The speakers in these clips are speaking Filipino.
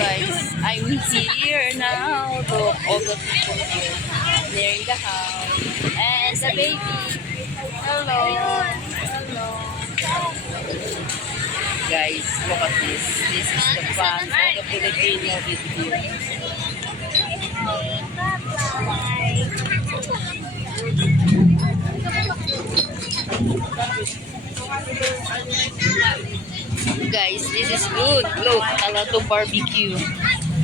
guys, I'm here now. Look, all the people here near the house. And the baby. Hello. Hello. Guys, look at this. This is the fun of the Filipino video. Guys, this is good. Look, a lot of barbecue.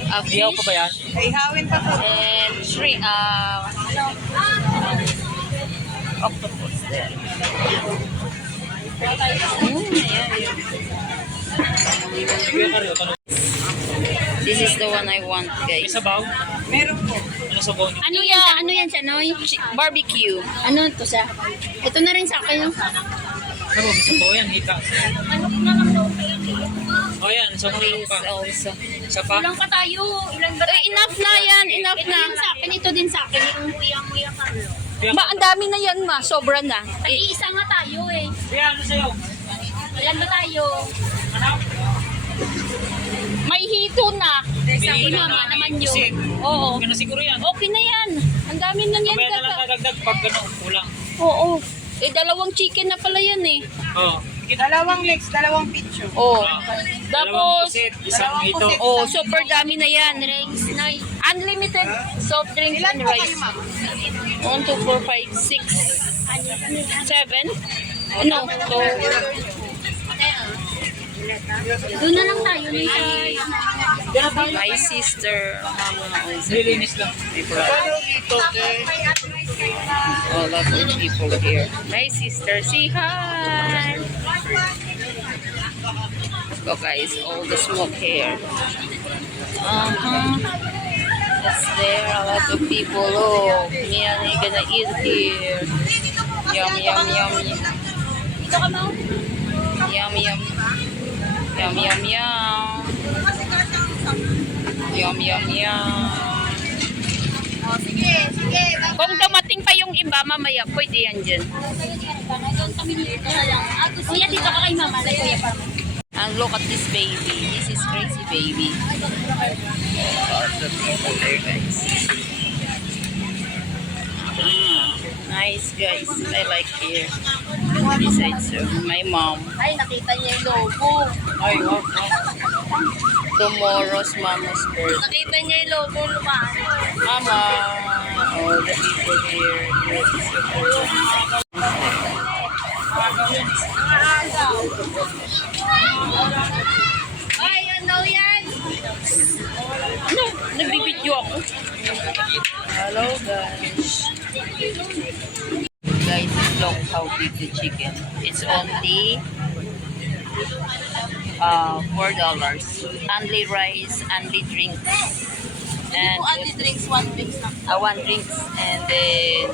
Ihaw pa ba yan? Ihawin pa po. And shrimp, octopus there. This is the one I want, May guys. sabaw? Meron po. Ano sabaw niyo? Ano yan? Ano yan siya, Noy? Barbecue. Ano to siya? Ito na rin sa akin. Ano, may sabaw yan, hika. O yan, so Wings pa. also. Isa pa? Kulang pa tayo. Ilan ba? Enough na yan. Enough Ito na. din sa akin. Ito din sa akin. Yung muya Carlo. Ma, ang dami na yan, ma. Sobra na. Iisa nga tayo eh. Kaya ano sa'yo? Ilan ba tayo? Ano? May hito na. Sabi mama naman yun. Oo. Okay na siguro yan. Okay na yan. Ang dami na yan. Mamaya na lang Kaka. dadagdag pag gano'n, kulang. Oo. Eh, dalawang chicken na pala yan eh. Oo. Dalawang legs, dalawang picture. Oo. Dalawang Tapos, pusit, isang dalawang ito. pusit. oh, super dami na yan. Drinks, Noy. Unlimited soft drinks Ilan and po kayo, rice. ma'am? 1, 2, 4, 5, 6, 7. Ano? So, Doon na lang tayo. Noy, sa... my sister, mama, also. Nilinis lang. My brother. A lot of people here. My sister, say hi. Look guys, all the smoke here. That's there, a lot of people. Oh, me and I gonna eat here. Yum, yum, yum. Dito ka mo? Yum, yum. Yum, yum, yum. Yum, yum, yum. Sige. Kung dumating pa yung iba, mamaya, pwede yan dyan. Kami dito na lang. Kuya, dito ka kay mama. Na kuya pa. And look at this baby. This is crazy baby. Lots of people there, guys. Nice, guys. I like here. Besides my mom. Ay, nakita niya yung logo. Ay, wow. Tomorrow's mama's birthday. Nakita niya yung logo. Lumaan. Mama. All the people here. This is your birthday. Ay, ano yan? Ano? Nagbibidyo ako. Hello, guys. Guys, look how big the chicken. It's only $4. Only rice, only drinks. And Kung ano drinks, one drinks lang. one drinks and then